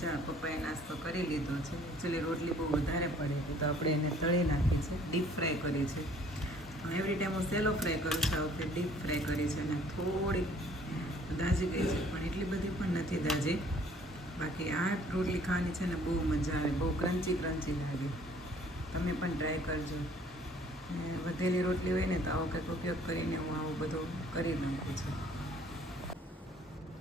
ચા. પપ્પાએ નાસ્તો કરી લીધો છે. એકચ્યુઅલી રોટલી બહુ વધારે પડી હતી તો આપણે એને તળી નાખી છે, ડીપ ફ્રાય કરી છે. એવરી ટાઈમ હું સેલો ફ્રાય કરું છું, આ વખતે ડીપ ફ્રાય કરી છે અને થોડી દાજી ગઈ છે, પણ એટલી બધી પણ નથી દાજી. બાકી આ રોટલી ખાવાની છે ને બહુ મજા આવે, બહુ ક્રન્ચી લાગે. તમે પણ ટ્રાય કરજો. વધેલી રોટલી હોય ને તો આવો કંઈક ઉપયોગ કરીને હું આવું બધું કરી નાખું છું.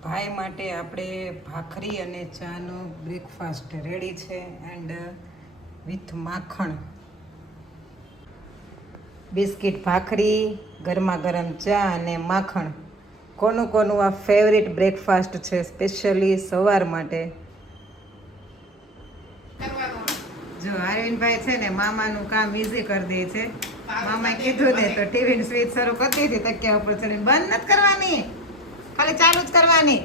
ભાઈ માટે આપણે ભાખરી અને ચાનો બ્રેકફાસ્ટ રેડી છે, એન્ડ વિથ માખણ. બિસ્કિટ, ભાખરી, ગરમા ગરમ ચા અને માખણ. કોનું આ ફેવરિટ બ્રેકફાસ્ટ છે, સ્પેશિયલી સવાર માટે. જો અરવિંદભાઈ છે ને મામાનું કામ ઇઝી કરી દે છે. મામાએ કીધું ને તો ટીવી સ્વિચ શરૂ કરી દીધી તકિયા ઉપર ચડીને. બંધ નથી કરવાની, ખાલી ચાલુ જ કરવાની,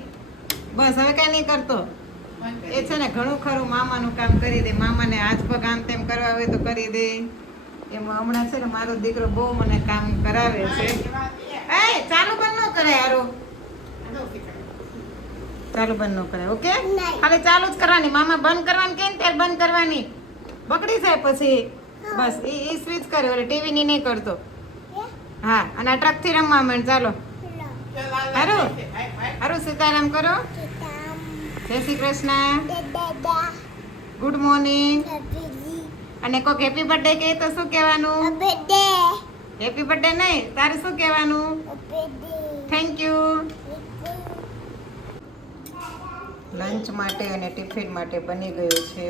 બસ. હવે કાંઈ નહીં કરતો. એ છે ને ઘણું ખરું મામાનું કામ કરી દે. મામાને હાથ પગ આમ તેમ કરવા હોય તો કરી દે. એમાં હમણાં છે ને મારો દીકરો બહુ મને કામ કરાવે છે. એ ચાલુ બંધ ન કરે હારું, ચાલુ બંધ ન કરે. ઓકે, ખાલી ચાલુ જ કરવાની. મામા બંધ કરવાની કે ત્યારે બંધ કરવાની. બગડી જાય પછી. બસ એ સ્વિચ કરે, ઓલે ટીવી ની નહીં કરતો. હા, અને આ ટ્રક થી રમવા માંડ. ચાલો હારું હારું. સીતારામ કરો. જય શ્રી કૃષ્ણ, ગુડ મોર્નિંગ. અને કોક હેપી બર્થડે કહે તો શું કહેવાનું? હેપી બર્થડે નહીં, તારે શું કહેવાનું? Thank you. લંચ માટે અને ટિફિન માટે બની ગયું છે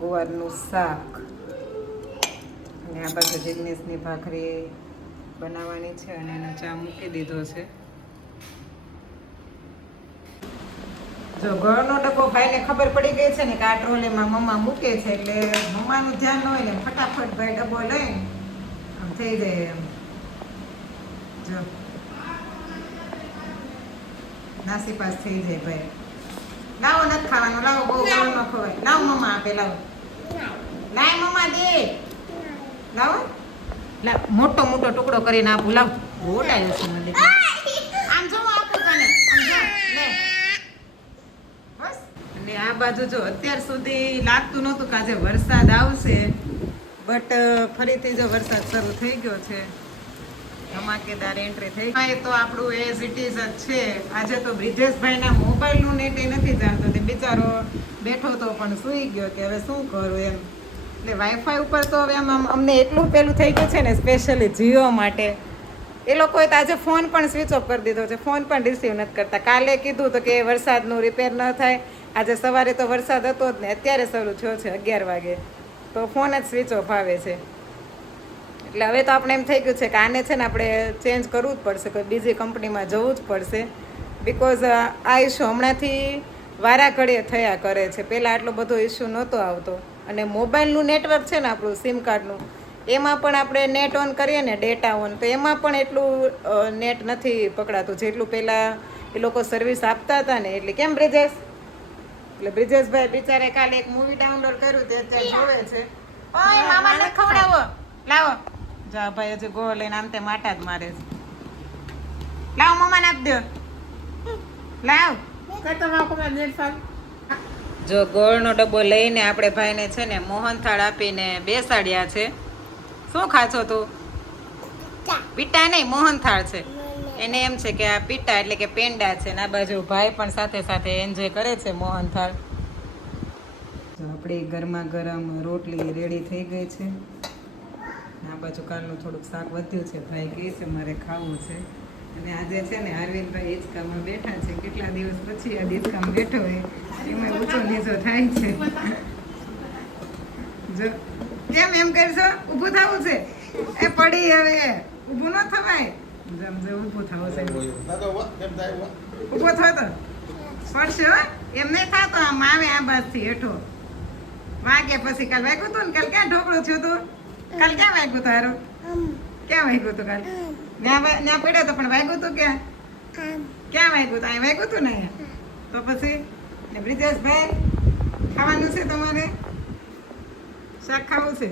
ગુવારનું શાક. અને આ બાજુ જિગ્નેશની ભાખરી બનાવવાની છે અને એનો ચા મૂકી દીધો છે. જો ઘરનો ડબ્બો ભાઈને ખબર પડી ગઈ છે ને કે આ ટ્રોલીમાં મમ્મા મૂકે છે, એટલે મમ્માનું ધ્યાન ન હોય ને ફટાફટ ભાઈ ડબ્બો લઈને આમ થઈ જાય એમ. જો નાસીપાસ થઈ જાય ભાઈ. લાવો, નથી ખાવાનું, લાવો, બહુ ગળમાં ખવાય. લાવો મમ્મા આપે, લાવો. લાય મમ્મા દે, લાવો. મોટો ટુકડો કરીને આપું. લાવ, રોટાયો છે મને. આમ જો આપું તને, આમ જો લે. બસ. અને આ બાજુ જો અત્યાર સુધી લાગતું નહોતું કે આજે વરસાદ આવશે, બટ ફરીથી જો વરસાદ શરૂ થઈ ગયો છે. ધમાકેદાર એન્ટ્રી થઈ. એ તો આપણું એઝ ઇટ ઇઝ જ છે. આજે તો બ્રિજેશભાઈના મોબાઈલનું નેટ એ નથી જાણતો, તે બિચારો બેઠો તો પણ સૂઈ ગયો કે હવે શું કરું એમ. એટલે વાઈફાઈ ઉપર તો હવે આમ અમને એટલું પેલું થઈ ગયું છે ને, સ્પેશિયલી જીઓ માટે. એ લોકોએ તો આજે ફોન પણ સ્વિચ ઓફ કરી દીધો છે, ફોન પણ રિસીવ નથી કરતા. કાલે કીધું તો કે વરસાદનું રિપેર ન થાય. આજે સવારે તો વરસાદ હતો જ ને, અત્યારે શરૂ થયો છે 11 વાગે, તો ફોન જ સ્વિચ ઓફ આવે છે. એટલે હવે તો આપણે એમ થઈ ગયું છે કે આને છે ને આપણે ચેન્જ કરવું જ પડશે, કોઈ બીજી કંપનીમાં જવું જ પડશે. બિકોઝ આ ઇસ્યુ હમણાંથી વારા ઘડીએ થયા કરે છે. પહેલાં આટલો બધો ઇસ્યુ નહોતો આવતો. અને મોબાઈલનું નેટવર્ક છે ને આપણું સિમ કાર્ડનું, એમાં પણ આપણે નેટ ઓન કરીએ ને, ડેટા ઓન, તો એમાં પણ એટલું નેટ નથી પકડાતું જેટલું પહેલાં એ લોકો સર્વિસ આપતા હતા ને. એટલે કેમ બ્રિજેશ? એટલે બ્રિજેશભાઈ બિચારે કાલે એક મૂવી ડાઉનલોડ કર્યું, તે અત્યારે જોવે છે. ઓય મામાને ખવડાવો, લાવો. જા ભાઈ હજી ગો લઈને આમ તે માટા જ મારે છે. લાવ મમ્માને આપી દો, લાવ. જો ગોળનો ડબ્બો લઈને આપણે ભાઈને છે ને મોહનથાળ આપીને બેસાડ્યા છે. શું ખાશો તું? પીટા નહીં, મોહનથાળ છે. એને એમ છે કે આ પીટા એટલે કે પેંડા છે. ને આ બાજુ ભાઈ પણ સાથે સાથે એન્જોય કરે છે મોહનથાળ. જો આપણી ગરમા ગરમ રોટલી રેડી થઈ ગઈ છે. આ બાજુ કાલનું થોડુંક શાક વધ્યું છે, ભાઈ કહે છે મારે ખાવું છે. અને આજે છે ને અરવિંદભાઈ હિંચકામાં બેઠા છે. કેટલા દિવસ પછી આ હિંચકામાં બેઠો હોય એમાં ઊંચો નીચો થાય છે. જો કેમ એમ કરશો? ઊભું થવું છે? એ પડી હવે ઊભું ન થવાય. જેમ જે ઊભું થવું છે ઊભો થતો પડશે હો. એમ નહીં થતો, આમ આવે આ બાજથી હેઠો વાગે પછી. કાલ વાગ્યું હતું ને? કાલ ક્યાં ઢોકળું થયું હતું? કાલ ક્યાં વાગ્યું તારું? ક્યાં વાગ્યું હતું કાલ? ત્યાં પડ્યો તો પણ વાગ્યું હતું ક્યાં? ક્યાં વાગ્યું હતું? અહીં વાગ્યું હતું ને અહીંયા. તો પછી બ્રિજેશભાઈ ખાવાનું છે તમારે? શાક ખાવું છે?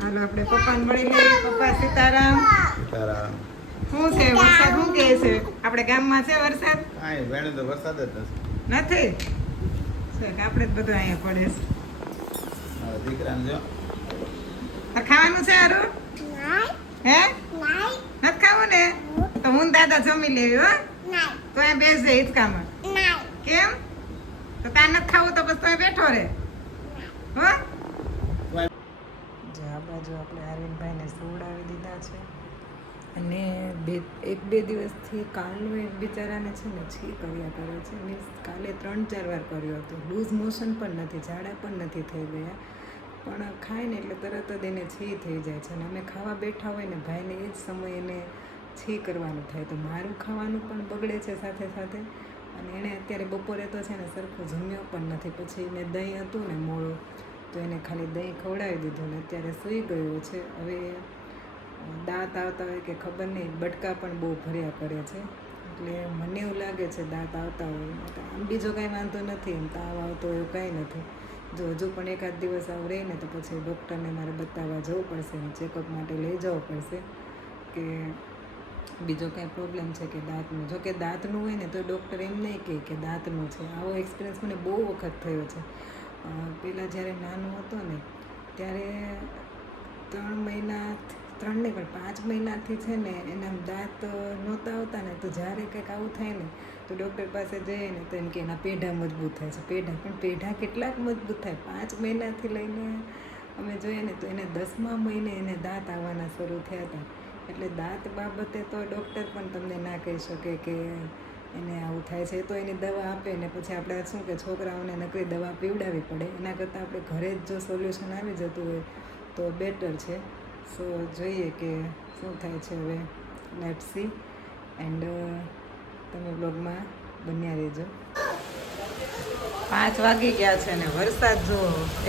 હાલો આપણે પપ્પાને મળી લઈએ. પપ્પા સીતારામ. શું છે વરસાદ? શું કહે છે આપણે ગામમાં? છે વરસાદ? વરસાદ જ નથી. કે આપણે જ બધું અહીંયા પડે છે દીકરાને જો ખાવાનું છે હારું હે નથી ખાવું ને તો હું ને દાદા જમી લેવી હો તો અહીંયા બેસજે હિંચકામાં કેમ તો તાર નથી ખાવું તો બસ તો બેઠો રે હો જો આ બાજુ આપણે અરવિંદભાઈને સુવડાવી દીધા છે અને એક બે દિવસથી કાલનું એક બિચારાને છે ને છી કર્યા કરે છે મીન્સ કાલે 3-4 વાર કર્યો હતો લૂઝ મોશન પણ નથી ઝાડા પણ નથી થઈ ગયા પણ ખાય ને એટલે તરત જ એને છી થઈ જાય છે અને અમે ખાવા બેઠા હોય ને ભાઈને એ જ સમયે એને છી કરવાનું થાય તો મારું ખાવાનું પણ બગડે છે સાથે સાથે અને એણે અત્યારે બપોરે તો છે ને સરખું જમ્યો પણ નથી પછી મેં દહીં હતું ને મોળું તો એને ખાલી દહીં ખવડાવી દીધું ને અત્યારે સૂઈ ગયો છે હવે દાંત આવતા હોય કે ખબર નહીં બટકા પણ બહુ ભર્યા કરે છે એટલે મને એવું લાગે છે દાંત આવતા હોય આમ બીજો કાંઈ વાંધો નથી એમ તાવ આવતો એવું કાંઈ નથી જો હજુ પણ એકાદ દિવસ આવું રહે ને તો પછી ડૉક્ટરને મારે બતાવવા જવું પડશે ચેકઅપ માટે લઈ જવું પડશે કે બીજો કાંઈ પ્રોબ્લેમ છે કે દાંતનું જો કે દાંતનું હોય ને તો ડૉક્ટર એમ નહીં કહે કે દાંતનું છે આવો એક્સપિરિયન્સ મને બહુ વખત થયો છે પહેલાં જ્યારે નાનો હતો ને ત્યારે 3 મહિના 3 નહીં પણ 5 મહિનાથી છે ને એના દાંત નહોતા આવતા ને તો જ્યારે કંઈક આવું થાય ને તો ડૉક્ટર પાસે જઈએ ને તો એમ કે એના પેઢા મજબૂત થાય છે પેઢા કેટલાક મજબૂત થાય 5 મહિનાથી લઈને અમે જોઈએ ને તો એને 10મા મહિને એને દાંત આવવાના શરૂ થયા હતા એટલે દાંત બાબતે તો ડૉક્ટર પણ તમને ના કહી શકે કે એને આવું થાય છે તો એની દવા આપે ને પછી આપણે શું કે છોકરાઓને નકરી દવા પીવડાવવી પડે એના કરતાં આપણે ઘરે જ જો સોલ્યુશન આવી જતું હોય તો બેટર છે સો જોઈએ કે શું થાય છે હવે લેટ્સ સી એન્ડ તમે બ્લોગમાં બન્યા રહેજો 5 વાગી ગયા છે ને વરસાદ જો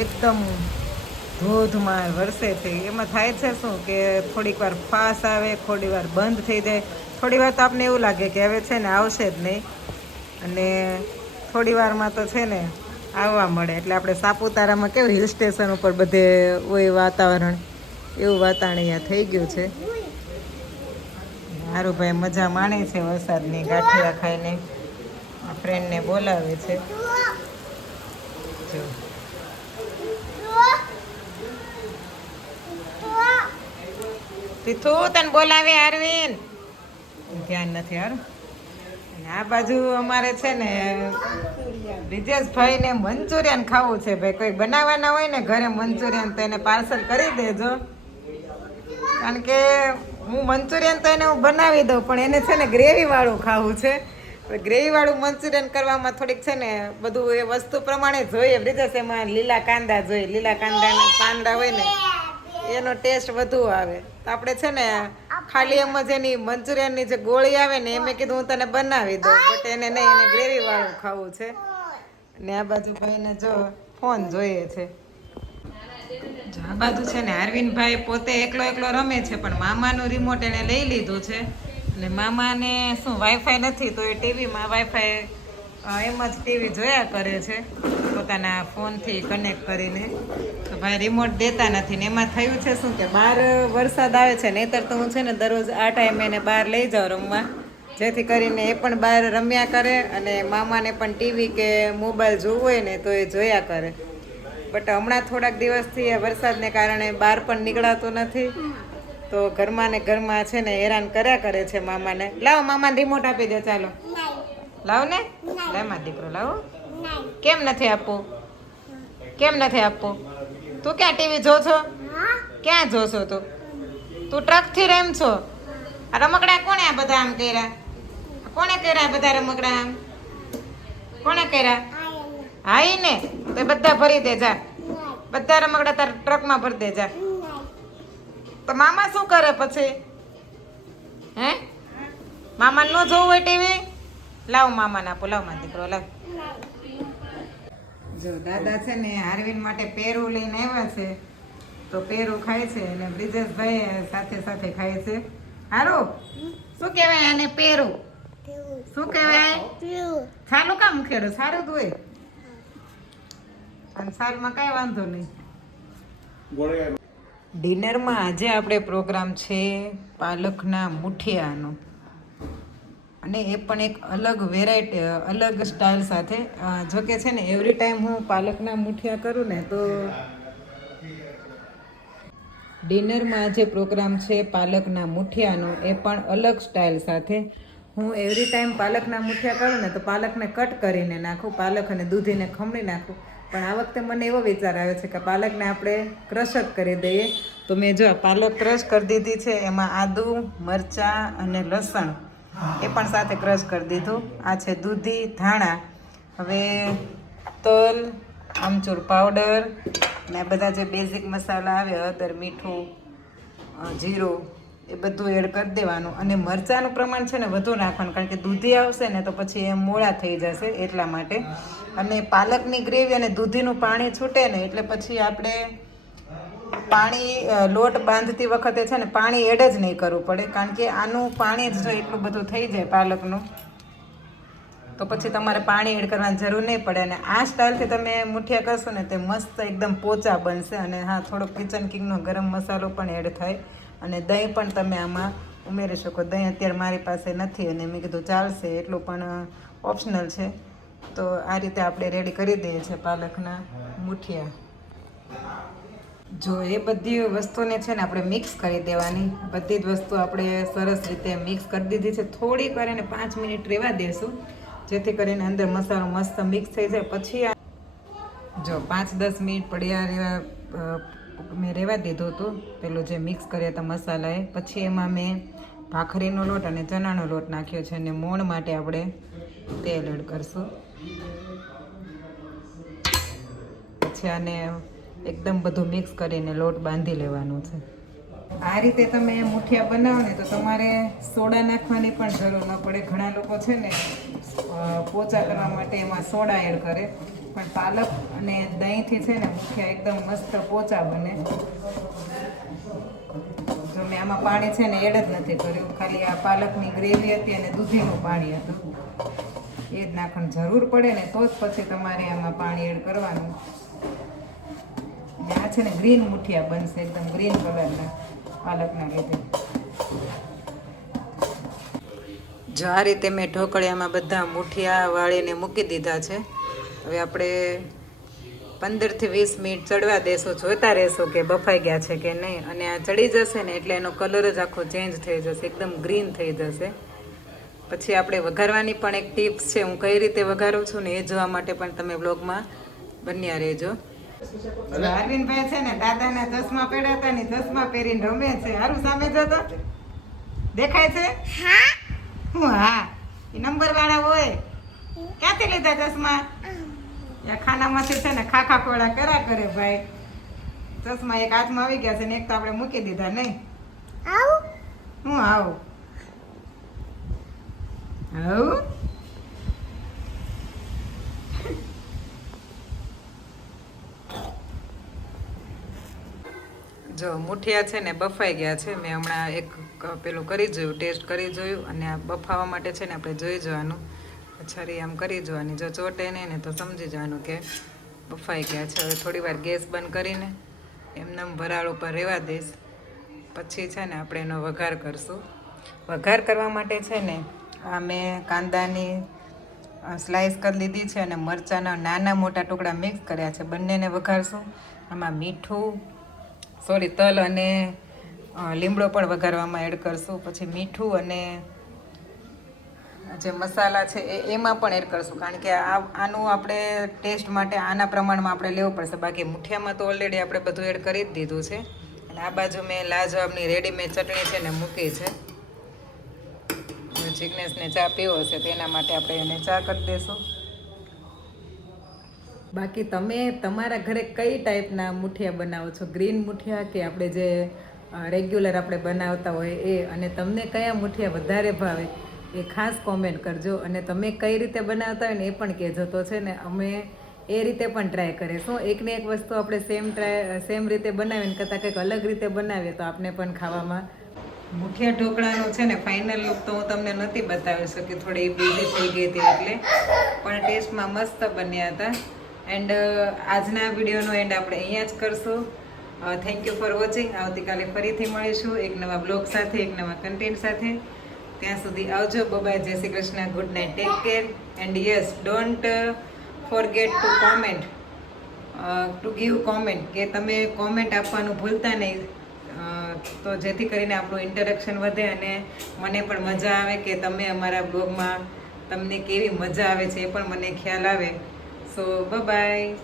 એકદમ ધોધમાર વરસે છે એમાં થાય છે શું કે થોડીક વાર ફાસ આવે થોડી વાર બંધ થઈ જાય થોડી વાર તો આપણને એવું લાગે કે હવે છે ને આવશે જ નહીં અને થોડી વારમાં તો છે ને આવવા મળે એટલે આપણે સાપુતારામાં કેવું હિલ સ્ટેશન ઉપર બધે હોય વાતાવરણ એવું વાતાવરણ અહીંયા થઈ ગયું છે સારું ભાઈ મજા માણે છે વરસાદની ગાંઠિયા ખાઈને આ ફ્રેન્ડને બોલાવે છે જો તીથું તને બોલાવે અરવિંદ ધ્યાન નથી હારું આ બાજુ અમારે છે ને બ્રિજેશભાઈને મંચુરિયન ખાવું છે ભાઈ કોઈ બનાવવાના હોય ને ઘરે મંચુરિયન તો એને પાર્સલ કરી દેજો કારણ કે હું મંચુરિયન તો એને હું બનાવી દઉં પણ એને છે ને ગ્રેવીવાળું ખાવું છે ગ્રેવીવાળું મંચુરિયન કરવામાં થોડીક છે ને બધું એ વસ્તુ પ્રમાણે જોઈએ બ્રિજેશ એમાં લીલા કાંદા જોઈએ લીલા કાંદાના પાંદડા હોય ને એનો ટેસ્ટ વધુ આવે તો આપણે છે ને ખાલી એમ જ એની મંચુરિયનની જે ગોળી આવે ને એ મેં કીધું હું તને બનાવી દઉં બટ એને નહીં એને ગ્રેવીવાળું ખાવું છે ને આ બાજુ ભાઈને જો ફોન જોઈએ છે આ બાજુ છે ને અરવિંદભાઈ પોતે એકલો રમે છે પણ મામાનું રિમોટ એને લઈ લીધું છે અને મામાને શું વાઈફાઈ નથી તો એ ટીવીમાં વાઈફાઈ એમ જ ટીવી જોયા કરે છે પોતાના ફોનથી કનેક્ટ કરીને તો ભાઈ રિમોટ દેતા નથી ને એમાં થયું છે શું કે બહાર વરસાદ આવે છે નહીંતર તો હું છે ને દરરોજ આ ટાઈમે એને બહાર લઈ જાઉં રમવા જેથી કરીને એ પણ બહાર રમ્યા કરે અને મામાને પણ ટીવી કે મોબાઈલ જોવું હોય ને તો એ જોયા કરે બટ હમણાં થોડાક દિવસથી આ વરસાદને કારણે બહાર પણ નીકળાતું નથી તો ઘરમાં ને ઘરમાં છે ને હેરાન કર્યા કરે છે મામાને લાવો મામાને રિમોટ આપી દે ચાલો લાવ ને લાવમાં દીકરો લાવો કેમ નથી આપવું તું ક્યાં ટીવી જો છો ક્યાં જોશો તું ટ્રકથી રેમ છો આ રમકડા કોણે આ બધા આમ કર્યા બધા રમકડા આમ કોણે કર્યા હાઈ ને તો બધા ભરી દે જા બધા રમકડા તાર ટ્રકમાં ભરી દે જા તો મામા શું કરે પછી હે મામા નો જોવું હોય ટીવી લાવ મામાને આપો લાવ માં દીકરો લાવ જો દાદા છે ને અરવિંદ માટે પેરું લઈને આવ્યા છે તો પેરું ખાય છે અને બ્રિજેશભાઈ સાથે સાથે ખાય છે હારું શું કહેવાય આને પેરું શું કહેવાય સારું કામ ખેડો સારું જ હોય અને સાલમાં કાંઈ વાંધો નહીં ડિનરમાં આજે આપણે પ્રોગ્રામ છે પાલકના મુઠિયાનો અને એ પણ એક અલગ વેરાયટી અલગ સ્ટાઇલ સાથે. જોકે છે ને એવરી ટાઈમ હું પાલકના મુઠિયા કરું ને તો ડિનરમાં જે પ્રોગ્રામ છે પાલકના મુઠિયાનો એ પણ અલગ સ્ટાઇલ સાથે. હું એવરી ટાઈમ પાલકના મુઠિયા કરું ને તો પાલકને કટ કરીને નાખું, પાલક અને દૂધીને ખમણી નાખું. પણ આ વખતે મને એવો વિચાર આવ્યો છે કે પાલકને આપણે ક્રશ જ કરી દઈએ. તો મેં જો પાલક ક્રશ કરી દીધી છે, એમાં આદું, મરચાં અને લસણ એ પણ સાથે ક્રશ કરી દીધું. આ છે દૂધી, ધાણા. હવે તલ, આમચૂર પાવડર ને આ બધા જે બેઝિક મસાલા આવે, હળદર, મીઠું, જીરું, એ બધું એડ કરી દેવાનું. અને મરચાંનું પ્રમાણ છે ને વધુ નાખવાનું, કારણ કે દૂધી આવશે ને તો પછી એ મોળા થઈ જશે એટલા માટે. અને પાલકની ગ્રેવી અને દૂધીનું પાણી છૂટે ને એટલે પછી આપણે પાણી લોટ બાંધતી વખતે છે ને પાણી એડ જ નહીં કરવું પડે, કારણ કે આનું પાણી જ જો એટલું બધું થઈ જાય પાલકનું તો પછી તમારે પાણી એડ કરવાની જરૂર નહીં પડે. અને આ સ્ટાઇલથી તમે મુઠિયા કરશો ને તે મસ્ત એકદમ પોચા બનશે. અને હા, થોડો કિચન કિંગનો ગરમ મસાલો પણ એડ થાય. અને દહીં પણ તમે આમાં ઉમેરી શકો. દહીં અત્યારે મારી પાસે નથી અને મેં કીધું ચાલશે, એટલું પણ ઓપ્શનલ છે. તો આ રીતે આપણે રેડી કરી દઈએ છીએ પાલકના મુઠિયા. જો એ બધી વસ્તુને છે ને આપણે મિક્સ કરી દેવાની. બધી જ વસ્તુ આપણે સરસ રીતે મિક્સ કરી દીધી છે. થોડીક વાર એને 5 મિનિટ રહેવા દેશું, જેથી કરીને અંદર મસાલો મસ્ત મિક્સ થઈ જાય. પછી જો 5-10 મિનિટ પડ્યા મેં રહેવા દીધું હતું પેલું જે મિક્સ કર્યા હતા મસાલાએ. પછી એમાં મેં ભાખરીનો લોટ અને ચણાનો લોટ નાખ્યો છે. અને મોણ માટે આપણે તેલ એડ કરશું. પછી આને એકદમ બધું મિક્સ કરીને લોટ બાંધી લેવાનું છે. આ રીતે તમે મુઠિયા બનાવો ને તો તમારે સોડા નાખવાની પણ જરૂર ન પડે. ઘણા લોકો છે ને પોચા કરવા માટે એમાં સોડા એડ કરે, પણ પાલક અને દહીંથી છે ને મુઠિયા એકદમ મસ્ત પોચા બને. જો મેં આમાં પાણી છે ને એડ જ નથી કર્યું, ખાલી આ પાલકની ગ્રેવી હતી અને દૂધીનું પાણી હતું, એ જ નાખવાની જરૂર પડે ને તો જ પછી તમારે આમાં પાણી એડ કરવાનું. આ છે ને ગ્રીન મુઠિયા બનશે, એકદમ ગ્રીન કલરના પાલકના લીધે. જો આ રીતે મેં ઢોકળિયામાં બધા મુઠિયા વાળીને મૂકી દીધા છે. હવે આપણે 15 થી 20 મિનિટ ચડવા દેશું, જોતા રહેશું કે બફાઈ ગયા છે કે નહીં. અને આ ચડી જશે ને એટલે એનો કલર જ આખો ચેન્જ થઈ જશે, એકદમ ગ્રીન થઈ જશે. પછી આપણે વઘારવાની પણ એક ટિપ્સ છે, હું કઈ રીતે વઘારું છું ને એ જોવા માટે પણ તમે બ્લોગમાં બન્યા રહેજો. અરવિંદભાઈ છે ને દાદાના ચશ્મા પહેર્યા હતા ને ચશ્મા પહેરીને રમે છે. હારું સામે જતો દેખાય છે? હું હા, એ નંબર વાળા હોય. ક્યાંથી લીધા ચશ્મા? ખાનામાંથી છે ને ખાખા ખોળા કર્યા કરે ભાઈ. ચશ્મા એક હાથમાં આવી ગયા છે ને એક તો આપણે મૂકી દીધા. નહીં હું આવું આવું. જો મુઠિયા છે ને બફાઈ ગયા છે. મેં હમણાં એક પેલું કરી જોયું, ટેસ્ટ કરી જોયું. અને આ બફાવા માટે છે ને આપણે જોઈ જવાનું, છરી આમ કરી જોવાની. જો ચોટે નહીં ને તો સમજી જવાનું કે બફાઈ ગયા છે. હવે થોડી વાર ગેસ બંધ કરીને એમને વરાળ ઉપર રહેવા દઈશ. પછી છે ને આપણે એનો વઘાર કરશું. વઘાર કરવા માટે છે ને આ મેં કાંદાની સ્લાઈસ કરી લીધી છે અને મરચાંના નાના મોટા ટુકડા મિક્સ કર્યા છે. બંનેને વઘારશું. આમાં મીઠું તલ અને લીમડો પણ વઘારવામાં એડ કરશું. પછી મીઠું અને જે મસાલા છે એમાં પણ એડ કરશું, કારણ કે આનું આપણે ટેસ્ટ માટે આના પ્રમાણમાં આપણે લેવું પડશે. બાકી મુઠિયામાં તો ઓલરેડી આપણે બધું એડ કરી જ દીધું છે. અને આ બાજુ મેં લાજવાબની રેડીમેડ ચટણી છે ને મૂકી છે. જિગ્નેશને ચા પીવો હશે તો એના માટે આપણે એને ચા કરી દઈશું. બાકી તમે તમારા ઘરે કઈ ટાઈપના મુઠિયા બનાવો છો? ગ્રીન મુઠિયા કે આપણે જે રેગ્યુલર આપણે બનાવતા હોય એ? અને તમને કયા મુઠિયા વધારે ભાવે એ ખાસ કોમેન્ટ કરજો. અને તમે કઈ રીતે બનાવતા હોય ને એ પણ કહેજો. તો છે ને અમે એ રીતે પણ ટ્રાય કરીશું. એકને એક વસ્તુ આપણે સેમ રીતે બનાવીને કરતાં કંઈક અલગ રીતે બનાવીએ તો આપણે પણ ખાવામાં. મુઠિયા ઢોકળાનું છે ને ફાઇનલ લુક તો હું તમને નથી બતાવી શકી, થોડી બીજી થઈ ગઈ હતી એટલે, પણ ટેસ્ટમાં મસ્ત બન્યા હતા. એન્ડ આજના વિડીયોનો એન્ડ આપણે અહીંયા જ કરશું. Thank you for watching. આવતીકાલે ફરીથી મળીશું એક નવા બ્લોગ સાથે, એક નવા કન્ટેન્ટ સાથે. ત્યાં સુધી આવજો. બાય, જય Shri Krishna, good night, take care and yes don't forget two comment, to give comment, કે તમે કોમેન્ટ આપવાનું ભૂલતા નહીં, તો જેથી કરીને આપણું ઇન્ટરેક્શન વધે અને મને પણ મજા આવે કે તમે અમારા બ્લોગમાં તમને કેવી મજા આવે છે એ પણ મને ખ્યાલ આવે. So bye.